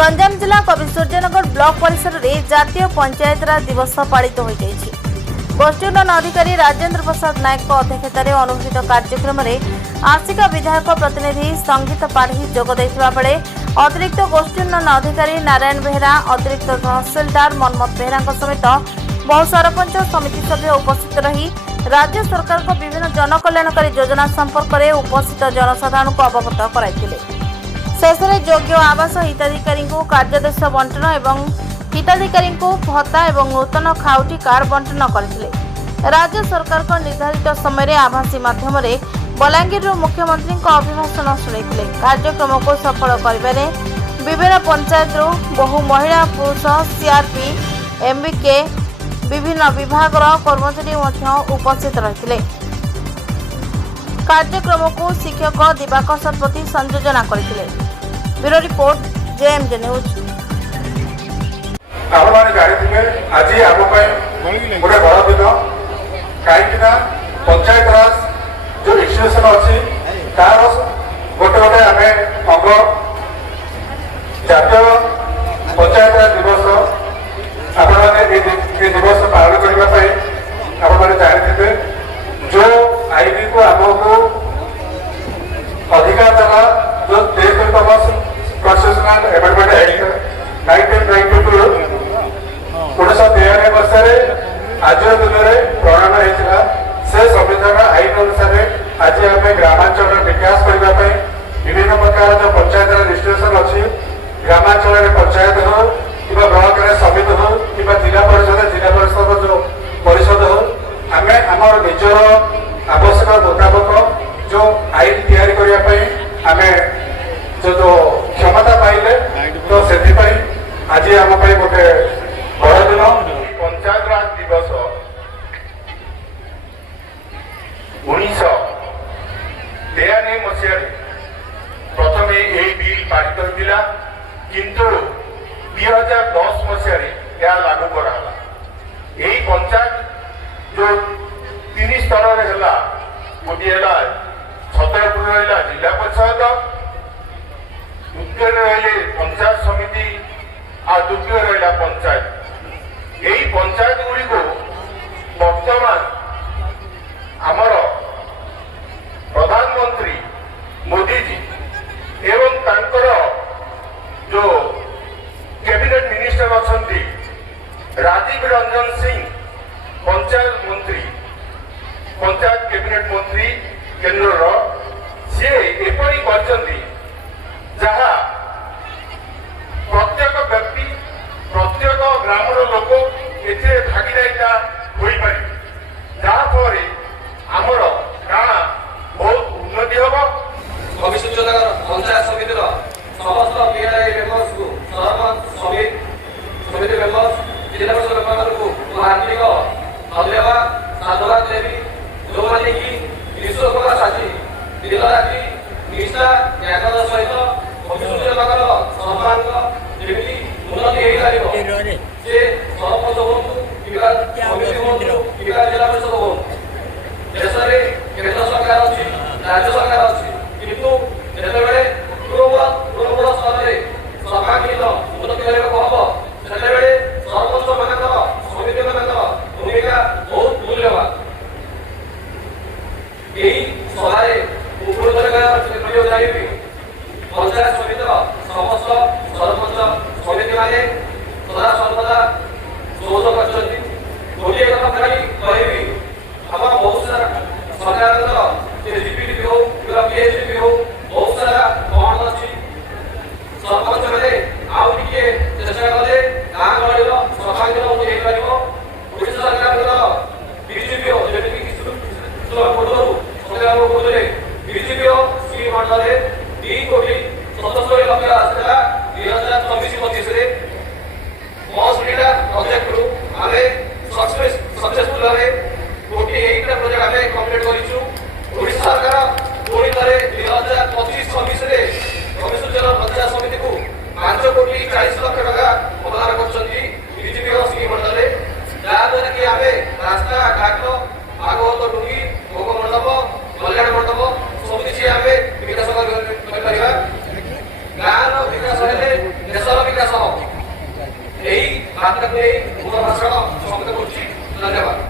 गंजाम जिला कवि सूर्यनगर ब्लॉक परिसर में जातीय पंचायत राज दिवस पालित हो जाएगी। गोष्ठी उन्नयन अधिकारी राजेंद्र प्रसाद नायक अध्यक्षतार अनुष्ठित कार्यक्रम में आसिका विधायक प्रतिनिधि संगीत पाढ़ी जोग देथिबा बेले अतिरिक्त गोष्ठी उन्नयन अधिकारी नारायण बेहरा, अतिरिक्त तहसीलदार मनमत बेहरा समेत बहु सरपंच समिति सभ्य उपस्थित रही राज्य सरकार को विभिन्न जनकल्याणकारी योजना संपर्क में उपस्थित जनसाधारण को अवगत कराइथिले। शेष में योग्य आवास हिताधिकारी को कार्यदेश बंटन एवं हिताधिकारी को भत्ता एवं नूतन खाउटी कार्ड बंटन करथिले। राज्य सरकार को निर्धारित समय आभासी माध्यम बलांगीर मुख्यमंत्री अभिभाषण शुणुले। कार्यक्रम को सफल करिबारे विभिन्न पंचायत बहु महिला पुरुष सीआरपी एमबीके विभिन्न विभाग कर्मचारी उपस्थित रही कार्यक्रम को शिक्षक दिवाकर शतपथी संयोजना करथिले। Bureau report JMJ news. आपण माने जानिथिबे आज आम गोटे बड़ दिन कहीं पंचायत राज जो इंस्टीट्यूशन अच्छी तार गोटे गोटे आम अंग जातीय पंचायत राज दिवस आपण दिवस पालन करने आपण जानिथिबे जो आईन को आमको अधिकार देला जो देश कॉन्स्टिट्यूशनल अमेंडमेंट एक्ट 1992 1993 मसीह आज दिन में प्रणयन होता से संविधान आईन अनुसार आज आम ग्रामांचल विकास करने विभिन्न प्रकार जो पंचायत राज इंस्टीट्यूशन अच्छी ग्रामांचल पंचायत हो कि ब्लॉक समिति हो कि जिला परिषद जो परिषद हो आम आम निजर आवश्यक मुताबक जो आईन तैयारी करने आम जो क्षमता पाइले तो से आज आम गोटे बड़ दिन पंचायत राज दिवस 1993 मसीह प्रथम यही बिल पारित होता किंतु 2010 मसीह यह लागू कराला। यही पंचायत जो 3 स्तर है गोटे छतरपुर रहा जिला परिषद, द्वितीय रही पंचायत समिति और द्वितीय रहा पंचायत। यही पंचायत गुड़ी को वर्तमान आमर प्रधानमंत्री मोदी जी एवं तांकर जो कैबिनेट मिनिस्टर अच्छी राजीव रंजन सिंह पंचायत मंत्री पंचायत कैबिनेट मंत्री केन्द्र सी एपरी करछंती जहाँ प्रत्येक व्यक्ति प्रत्येक ग्रामर लोक एथे भागीदारिता होई पारि जहाँफल आमर गाँ बहुत उन्नति हम। भविष्य पंचायत समिति समस्त पीआई मेम्बर्स को सरपंच समिति मेम्बर्स जिला परिषद मेम्बर को हार्दिक धन्यवाद साधुवाद देवी जो माने कि विश्व प्रकाश आज दिन राति निष्ठा ज्ञान सहित भविष्य सम्मान जमी उन्नति से सरपंच हूँ कि समिति हूँ कि जिला परिषद हूँ देश में केन्द्र सरकार अच्छी राज्य सरकार अच्छी किंतु जितेबाला तृणमूल स्तर में सर्वांगीन उन्नति करने हम से सरपंच मान समिति मान भूमिका बहुत मूल्यवान। यही सभारे पंचायत समिति समस्त सरपंच समिति माने सदा सर्वदा सहयोग कर गोटे कथा कहि आम बहुत सारा सरकार जीपीडी हो पीएचडी हो बहुत सारा फंड अच्छी सरपंच मैंने आउ टे चेष्टा कले गाँ गहली सर्वांगीन उन्नति हो ओडिशा सरकार बीजेपी हो जमी पूर्व बीजेपी स्कीम अंडर 2 कोटी 77 लक्ष आसला 2024-25 मौसुरीटा प्रोजेक्ट रु आमे सक्सेसफुल भावे 1 प्रोजेक्ट आमे कंप्लीट करिछु। ओडिशा सरकार पुणी थे 2025-26 रे कमिशन पंचायत समिति को 5 कोटी 40 लक्ष टका प्रदान करछंती बीजेपी स्कीम अंडर जहाँद्वारा कि आमे रास्ता घाट भागवत डुंगी भोग मंडप कल्याण मंडप सब किसी आमे विकास कर गाँव विकास हेले देशर विकास ବାର୍ତ୍ତାକୁ ନେଇ ମୋର ଭାଷଣ ସମାପ୍ତ କରୁଛି। ଧନ୍ୟବାଦ।